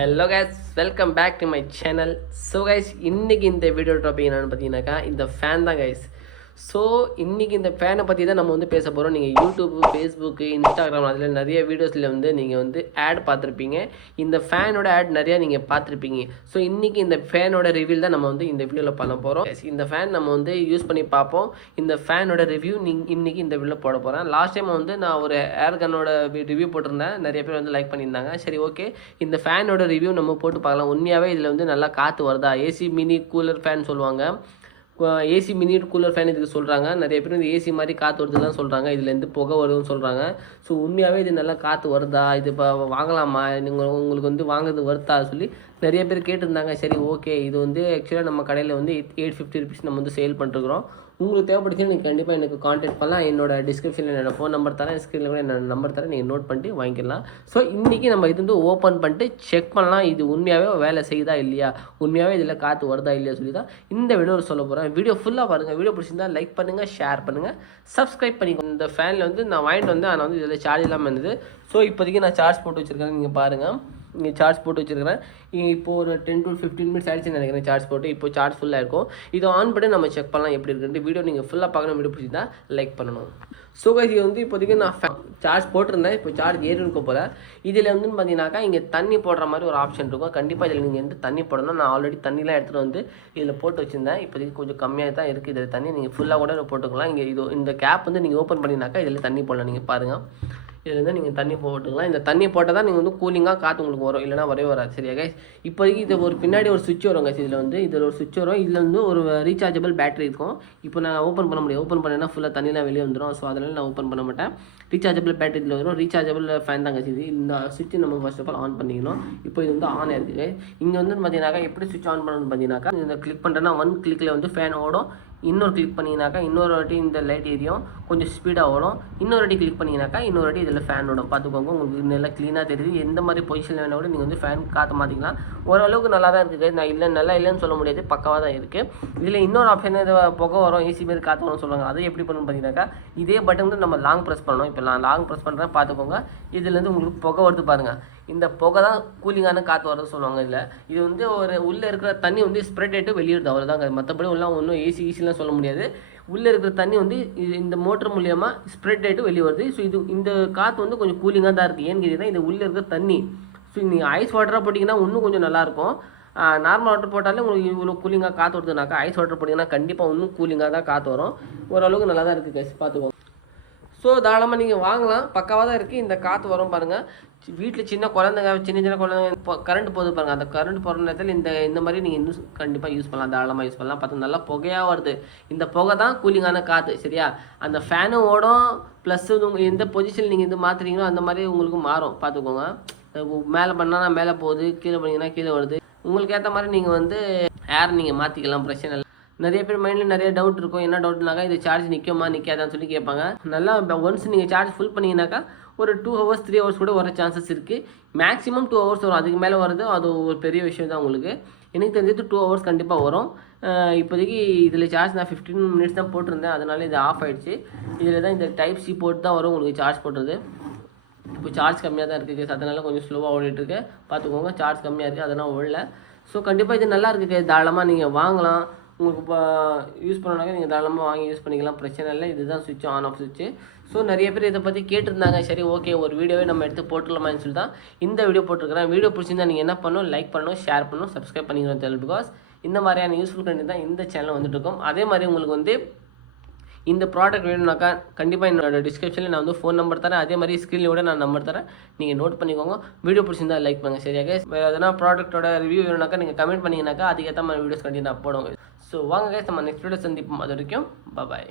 Hello guys, welcome back to my channel. So guys, இன்னைக்கு இந்த video topic என்னன்னு பார்த்தீங்கன்னாக்கா இந்த ஃபேன் தான் guys. ஸோ இன்றைக்கி இந்த ஃபேனை பற்றி தான் நம்ம வந்து பேச போகிறோம். நீங்கள் யூடியூப், ஃபேஸ்புக்கு, இன்ஸ்டாகிராம் அதில் நிறைய வீடியோஸில் வந்து நீங்கள் வந்து ஆட் பார்த்துருப்பீங்க. இந்த ஃபேனோட ஆட் நிறையா நீங்கள் பார்த்துருப்பீங்க. ஸோ இன்றைக்கி இந்த ஃபேனோட ரிவ்யூ தான் நம்ம வந்து இந்த வீடியோவில் பண்ண போகிறோம். இந்த ஃபேன் நம்ம வந்து யூஸ் பண்ணி பார்ப்போம். இந்த ஃபேனோட ரிவ்யூ இன்றைக்கி இந்த வீடியோவில் போட போகிறேன். லாஸ்ட் டைம் வந்து நான் ஒரு ஏர் கன்னோட ரிவ்யூ போட்டிருந்தேன். நிறைய பேர் வந்து லைக் பண்ணியிருந்தாங்க. சரி, ஓகே, இந்த ஃபேனோட ரிவ்யூ நம்ம போட்டு பார்க்கலாம். உண்மையாகவே இதில் வந்து நல்லா காற்று வருதா? ஏசி மினி கூலர் ஃபேன் சொல்லுவாங்க. ஏசி மினி கூலர் ஃபேன் இதுக்கு சொல்கிறாங்க. நிறைய பேர் இந்த ஏசி மாதிரி காற்று வருதுலாம் சொல்கிறாங்க. இதுலேருந்து புகை வருதுன்னு சொல்கிறாங்க. ஸோ உண்மையாகவே இது நல்லா காற்று வருதா? இது இப்போ வாங்கலாமா? நீங்கள் உங்களுக்கு வந்து வாங்குறது வருதா சொல்லி நிறைய பேர் கேட்டிருந்தாங்க. சரி, ஓகே, இது வந்து ஆக்சுவலாக நம்ம கடையில் வந்து 850 rupees நம்ம வந்து சேல் பண்ணிருக்கிறோம். உங்களுக்கு தேவைப்படுச்சுன்னா நீங்கள் கண்டிப்பாக எனக்கு காண்டாக்ட் பண்ணலாம். என்னோட டிஸ்கிரிப்ஷனில் என்னோடய ஃபோன் நம்பர் தரேன், ஸ்க்ரீனில் கூட என்னோட நம்பர் தரேன், நீங்கள் நோட் பண்ணிட்டு வாங்கிக்கலாம். ஸோ இன்றைக்கி நம்ம இது வந்து ஓப்பன் பண்ணிட்டு செக் பண்ணலாம், இது உண்மையாகவே வேலை செய்யுதா இல்லையா, உண்மையாகவே இதில் காற்று வருதா இல்லையா சொல்லி தான் இந்த வீடியோவில் சொல்ல போகிறேன். வீடியோ ஃபுல்லாக பாருங்கள். வீடியோ பிடிச்சிருந்தா லைக் பண்ணுங்கள், ஷேர் பண்ணுங்கள், சப்ஸ்கிரைப் பண்ணிக்கோங்க. இந்த ஃபேனில் வந்து நான் வாங்கிட்டு வந்து ஆனால் வந்து இதில் சார்ஜ் இல்லாமல் இருந்தது. ஸோ இப்போதைக்கு நான் சார்ஜ் போட்டு வச்சுருக்கேன். நீங்கள் பாருங்கள், இங்கே சார்ஜ் போட்டு வச்சுருக்கிறேன். இப்போது ஒரு 10 to 15 minutes ஆகிடுச்சு நினைக்கிறேன் சார்ஜ் போட்டு. இப்போ சார்ஜ் ஃபுல்லாக இருக்கும். இது ஆன் பண்ணி நம்ம செக் பண்ணலாம் எப்படி இருக்குன்ட்டு. வீடியோ நீங்கள் ஃபுல்லாக பார்க்கணும். வீடியோ பிடிச்சிருந்தா லைக் பண்ணணும். ஸோ கைஸ், இது வந்து இப்போதைக்கு நான் சார்ஜ் போட்டிருந்தேன். இப்போ சார்ஜ் ஏறி இருக்க போல். இதில் வந்து பார்த்தீங்கன்னாக்கா இங்கே தண்ணி போடுற மாதிரி ஒரு ஆப்ஷன் இருக்கும். கண்டிப்பாக இதில் நீங்கள் வந்து தண்ணி போடணும். நான் ஆல்ரெடி தண்ணிலாம் எடுத்துகிட்டு வந்து இதில் போட்டு வச்சுருந்தேன். இப்போதைக்கு கொஞ்சம் கம்மியாக தான் இருக்குது இதில் தண்ணி. நீங்கள் ஃபுல்லாக கூட போட்டுக்கலாம். இங்கே இது இந்த கேப் வந்து நீங்கள் ஓப்பன் பண்ணினாக்கா இதில் தண்ணி போடலாம். நீங்கள் பாருங்கள், இதுலேருந்து நீங்கள் தண்ணி போட்டுக்கலாம். இந்த தண்ணி போட்டால் தான் நீங்கள் வந்து கூலிங்காக காற்று உங்களுக்கு வரும், இல்லைனா வரவே வராது. சரியா கைஸ்? இப்போதைக்கு இது ஒரு பின்னாடி ஒரு சுவிட்ச் வரும் கைஸ். இதில் ஒரு சுவிட்ச் வரும். இதில் வந்து ஒரு ரீசார்ஜபிள் பேட்டரி இருக்கும். இப்போ நான் ஓப்பன் பண்ண முடியும். ஓப்பன் பண்ணேன்னா ஃபுல்லாக தண்ணிலாம் வெளியே வந்துடும். ஸோ அதனால் நான் ஓப்பன் பண்ண மாட்டேன். ரீசார்ஜபிள் பேட்டரி இதில் வரும். ரீசார்ஜபிள் ஃபேன் தான் கைஸ். இந்த சுவிட்ச் நம்ம ஃபர்ஸ்ட் ஆஃப் ஆல் ஆன் பண்ணிக்கணும். இப்போ இது வந்து ஆன் ஆயிருக்கு. இங்கே வந்து பார்த்தீங்கன்னாக்கா எப்படி சுவிட்ச் ஆன் பண்ணணும்னு பார்த்தீங்கன்னாக்கா இந்த கிளிக் பண்ணுறேன்னா 1 கிளிக்கில் வந்து ஃபேன் ஓடும். இன்னொரு கிளிக் பண்ணிங்கனாக்கா இன்னொரு வாட்டி இந்த லைட் ஏரியும் கொஞ்சம் ஸ்பீடாக ஓடும். இன்னொரு வாட்டி கிளிக் பண்ணிங்கனாக்கா இன்னொரு வாட்டி இதில் ஃபேன் ஓடும். பார்த்துக்கோங்க, உங்களுக்கு நல்லா க்ளீனாக தெரியுது. எந்த மாதிரி பொசிஷனில் வேணால் கூட நீங்கள் வந்து ஃபேன் காற்று மாற்றிக்கலாம். ஓரளவுக்கு நல்லா தான் இருக்குது. நான் இல்லை நல்லா இல்லைன்னு சொல்ல முடியாது, பக்கவாக தான் இருக்குது. இதில் இன்னொரு ஆப்ஷன் இது புகை வரும், ஏசி மாரி காற்று வரும்னு சொல்லுவாங்க. அது எப்படி பண்ணணும்னு பார்த்தீங்கன்னாக்கா இதே பட்டன் வந்து நம்ம லாங் ப்ரெஸ் பண்ணணும். இப்போ நான் லாங் ப்ரெஸ் பண்ணுறேன், பார்த்துக்கோங்க. இதுலேருந்து உங்களுக்கு புகை வருது பாருங்கள். இந்த புகை தான் கூலிங்கான காற்று வரது சொல்லுவாங்க. இதில் இது வந்து ஒரு உள்ளே இருக்கிற தண்ணி வந்து ஸ்ப்ரெட் ஆகிட்டு வெளியிடுது, அவ்வளோதாங்க. மற்றபடி எல்லாம் ஒன்றும் ஈஸிலாம் சொல்ல முடியாது. உள்ளே இருக்கிற தண்ணி வந்து இந்த மோட்டர் மூலியமாக ஸ்ப்ரெட் ஆகிட்டு வெளியே வருது. ஸோ இந்த காற்று வந்து கொஞ்சம் கூலிங்காக தான் இருக்குது. ஏன்னு கேட்டிங்கன்னா இந்த உள்ளே இருக்கிற தண்ணி, ஸோ நீங்கள் ஐஸ் வாட்டராக போட்டிங்கன்னா இன்னும் கொஞ்சம் நல்லாயிருக்கும். நார்மல் வாட்டர் போட்டாலே உங்களுக்கு இவ்வளோ கூலிங்காக காற்று வருதுனாக்கா ஐஸ் வாட்டர் போட்டிங்கன்னா கண்டிப்பாக இன்னும் கூலிங்காக தான் காற்று வரும். ஓரளவுக்கு நல்லா தான் இருக்குது கைஸ், பார்த்துக்கோங்க. ஸோ தாராளமாக நீங்கள் வாங்கலாம், பக்காவாக தான் இருக்குது. இந்த காற்று வரும் பாருங்கள். வீட்டில் சின்ன குழந்தைங்க, சின்ன குழந்தைங்க இப்போ கரண்ட் போகுது பாருங்கள். அந்த கரண்ட் போகிற நேரத்தில் இந்த மாதிரி நீங்கள் இன்னும் கண்டிப்பாக யூஸ் பண்ணலாம், தாராளமாக யூஸ் பண்ணலாம். பார்த்து நல்லா புகையாக வருது. இந்த புகை தான் கூலிங்கான காற்று. சரியா? அந்த ஃபேனும் ஓடும், ப்ளஸ் எந்த பொசிஷனில் நீங்கள் இது மாற்றுறீங்களோ அந்த மாதிரி உங்களுக்கு மாறும். பார்த்துக்கோங்க, மேலே பண்ணால் மேலே போகுது, கீழே பண்ணிங்கன்னா கீழே வருது. உங்களுக்கு ஏற்ற மாதிரி நீங்கள் வந்து ஏர் நீங்கள் மாற்றிக்கலாம், பிரச்சனை இல்லை. நிறைய பேர் மைண்டில் நிறைய டவுட் இருக்கும். என்ன டவுட்னாக்கா இது சார்ஜ் நிற்குமா நிற்காதான்னு சொல்லி கேட்பாங்க. நல்லா ஒன்ஸ் நீங்கள் சார்ஜ் ஃபுல் பண்ணிங்கனாக்கா ஒரு 2 hours 3 hours கூட வர சான்சஸ் இருக்குது. மேக்ஸிமம் 2 hours வரும். அதுக்கு மேலே வருது அது ஒரு பெரிய விஷயம் தான். உங்களுக்கு எனக்கு தெரிஞ்சது 2 hours கண்டிப்பாக வரும். இப்போதைக்கு இதில் சார்ஜ் நான் 15 minutes தான் போட்டிருந்தேன், அதனால இது ஆஃப் ஆகிடுச்சு. இதில் தான் இந்த டைப் சி போட்டு தான் வரும் உங்களுக்கு சார்ஜ் போடுறது. இப்போ சார்ஜ் கம்மியாக தான் இருக்குது, அதனால கொஞ்சம் ஸ்லோவாக ஓடிட்டுருக்கு. பார்த்துக்கோங்க, சார்ஜ் கம்மியாக இருக்குது, அதெல்லாம் ஓடல. ஸோ கண்டிப்பாக இது நல்லா இருக்குது. தாராளமாக நீங்கள் வாங்கலாம். உங்களுக்கு இப்போ யூஸ் பண்ணனாக்க நீங்கள் தாராளமாக வாங்கி யூஸ் பண்ணிக்கலாம், பிரச்சனை இல்லை. இதுதான் சுவிட்ச், ஆன் ஆஃப் சுவிட்சு. ஸோ நிறைய பேர் இதை பற்றி கேட்டிருந்தாங்க. சரி, ஓகே, ஒரு வீடியோவே நம்ம எடுத்து போட்டுடலாமான்னு சொல்லி தான் இந்த வீடியோ போட்டிருக்கிறேன். வீடியோ பிடிச்சிருந்தா நீங்கள் என்ன பண்ணணும், லைக் பண்ணணும், ஷேர் பண்ணணும், சப்ஸ்கிரைப் பண்ணிக்கணும் சேனல். பிகாஸ் இந்த மாதிரியான யூஸ்ஃபுல் கண்டென்ட் தான் இந்த சேனலில் வந்துட்டு இருக்கும். அதே மாதிரி உங்களுக்கு வந்து இந்த ப்ராடக்ட் வேணும்னாக்கா கண்டிப்பாக என்னோட டிஸ்கிரிப்ஷனில் நான் வந்து ஃபோன் நம்பர் தரேன். அதே மாதிரி ஸ்க்ரீனில் நான் நம்பர் தரேன், நீங்கள் நோட் பண்ணிக்கோங்க. வீடியோ பிடிச்சிருந்தா லைக் பண்ணுங்கள். சரியாக? வேறு எதனா ப்ராடக்ட்டோட ரிவ்யூ வேணும்னாக்கா நீங்கள் கமெண்ட் பண்ணிங்கனாக்கா அதுக்கேற்ற மாதிரி வீடியோஸ் கண்டிப்பாக நான் போடுவோங்க. ஸோ வாங்க கைஸ், நம்ம நெக்ஸ்ட் வீடியோ சந்திப்போம். அது வரைக்கும் பாய்.